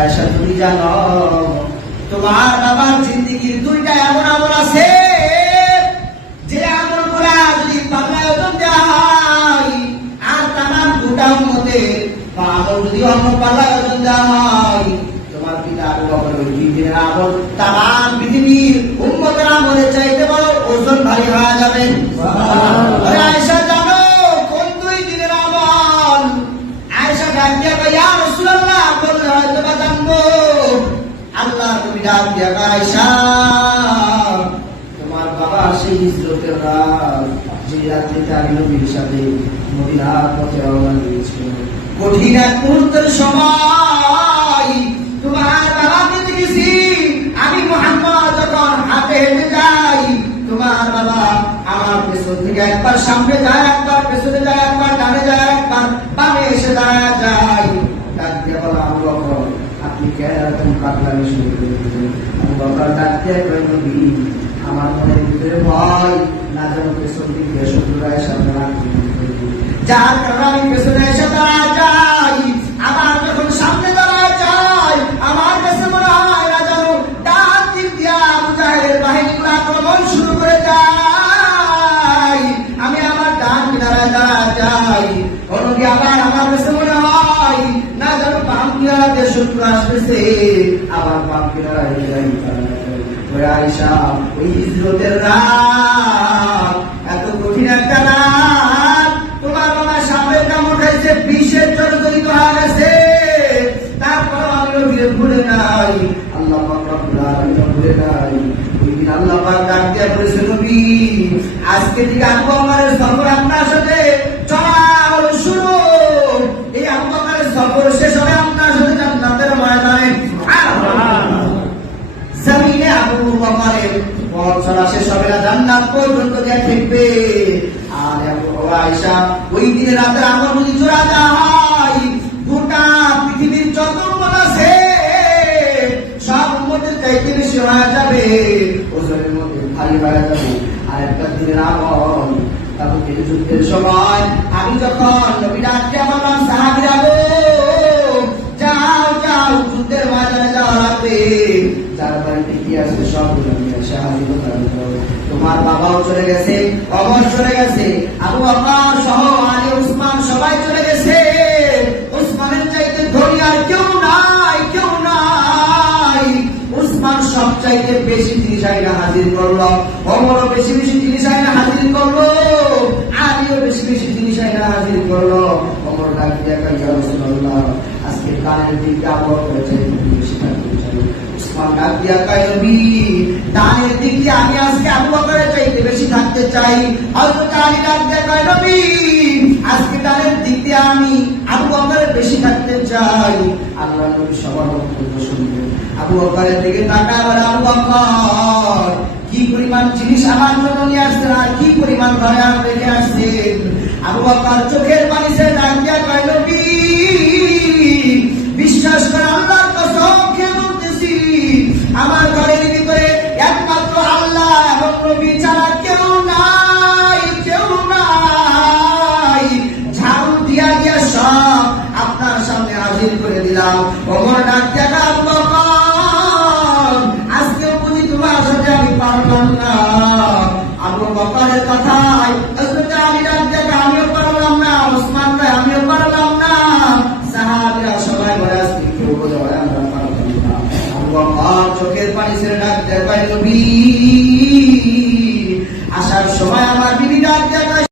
আয়েশা তুমি জানো তোমার বাবার জিন্দেগির দুইটা এমন আমল আছে যে আমল করা যদি পাল্লায় ওজন দেওয়া হয় আর তামাম গোটা উম্মতের বা আমল যদি অন্য পাল্লায় ওজন দেওয়া হয় তোমার পিতা আবু বকর ওই দুই দিনের আমল তামাম পৃথিবীর উম্মতের আমলের চাইতে বড় ওজন ভারী হয়ে যাবে। আয়েশা জানো কোন দুই দিনের আমল? আয়েশা ডাক দিয়া কয় ইয়া রাসূলুল্লাহ বললে হয়তো বা জানবো। আল্লাহ তুমি ডাক দিয়া আয়েশা তোমার বাবা সেই হিজরতের রাত যে রাত্রিতে আমি নবীর সাথে মদিনার পথে রওনা দিয়েছিল কঠিন এক মুহূর্তের সময় তোমার বাবাকে দেখেছি আমি মুহাম্মদ যখন হাতে হেঁটে যাই তোমার বাবা আমার পেছন থেকে একবার সামনে যায় একবার পেছনে যায় একবার ডানে যায় একবার বামে এসে দাঁড়ায় যায়। ডাক দিয়ে বলা আবু বকর আপনি কেন এরকম কাকলামি শুরু করে দিলেন? আবু বকর ডাক দিয়ে কয় নবী আমার মনের ভিতরে ভয় না যেন পেছন দিকে শত্রুরা এসে আপনারা যার কারণে আমি পেছনে এসে দাঁড়ায় যাই আবার যখন সামনে দাঁড়ায় যাই আমার কাছে মনে হয় না যেন ডান দিক দিয়া আবু জাহেলের বাহিনীগুলো আক্রমণ শুরু করে যায়। আমি আমার ডান কিনারায় দাঁড়ায় যাই অন্যদিকে আবার আমার কাছে মনে হয় না যেন বাম কিনারাতে শত্রু আসতেছে আবার বাম কিনারায় যাই। আয়েশা ওই হিজরতের রাত এত কঠিন একটা রাত তোমার বাবা সাপের কামড় খাইছে বিষের জর্জরিত হয়ে গেছে তারপর আমি নবীরে ভুলে নাই আল্লাহ পাক রব্বুল আলামিন ভুলে নাই। ওই দিন আল্লাহ পাক ডাক দিয়া বলেছে নবী আজকে থেকে আবু বকরের সফর আপনার সাথে চলা হলো শুরু। এই আবু বকরের সফর শেষ হবে আপনার সাথে জান্নাতের ময়দানে জমিনে আবু বকরের পথ চলা শেষ হবে না জান্নাত পর্যন্ত যে থাকবে। আর আয়েশা ওই দিনের রাতের আমল যদি জোড়া দেওয়া হয় গোটা পৃথিবীর যত উম্মত আছে সব উম্মতের চাইতে বেশি হয়ে যাবে ওজনের মধ্যে ভারী হয়ে যাবে। আর একটা দিনের আমল তাবুকের যুদ্ধের সময় আমি যখন নবী ডাক দিয়া বললাম সাহাবীরা গো যাও যাও যুদ্ধের ময়দানে যাওয়া লাগবে যার বাড়িতে কি আছে সবগুলো নিয়ে এসে হাজির হতে হবে। তোমার বাবাও চলে গেছে ওমর চলে গেছে আবু বকর সহ আলী উসমান সবাই চলে গেছে। উসমানের চাইতে ধনী আর কেউ নাই কেউ নাই। উসমান সব চাইতে বেশি জিনিস আইনা হাজির করলো ওমরও বেশি বেশি জিনিস আইনা হাজির করলো আলীও বেশি বেশি জিনিস আইনা হাজির করলো। ওমর ডাক দিয়া কয় ইয়া রাসূলুল্লাহ আজকে কানের দিকে আমল করে চাই বেশি থাকতে চাই। উসমান ডাক দিয়া কয় নবী ডানের দিকে আমি আজকে আবু বকরের চাইতে বেশি থাকতে চাই। হযরত আলী ডাক দিয়া কয় নবী আজকে ডানের দিকে আমি আবু বকরের বেশি থাকতে চাই। আল্লাহ নবী সবার বক্তব্য শুনলেন আবু বকরের দিকে তাকায় বলে আবু বকর কি পরিমাণ জিনিস আমার জন্য নিয়ে আসছেন আর কি পরিমাণ দয়া রেখে আসছেন। আবু বকর চোখের পানি ছেড়ে ডাক দিয়া কয় নবী বিশ্বাস করে আল্লাহর কসম খেয়ে বলতেছি আমার ঘরের ভিতরে একমাত্র আল্লাহ এবং নবী ছাড়া কেউ নাই কেউ নাই। ঝাড়ু দিয়া দিয়া সব আপনার সামনে হাজির করে দিলাম। ওমর ডাক দিয়া আবু বকর আজকেও বুঝি তোমার সাথে আমি পারলাম না। আবু বকরের কথায় হযরত আলী ডাক দিয়া আমিও পারলাম না ওসমান ভাই আমিও পারলাম না সাহাবীরা সবাই বলে আজকে কেউ বলে আমরা পারলাম না। আবু বকর চোখের পানি ছেড়ে ডাক দিয়া কয় নবী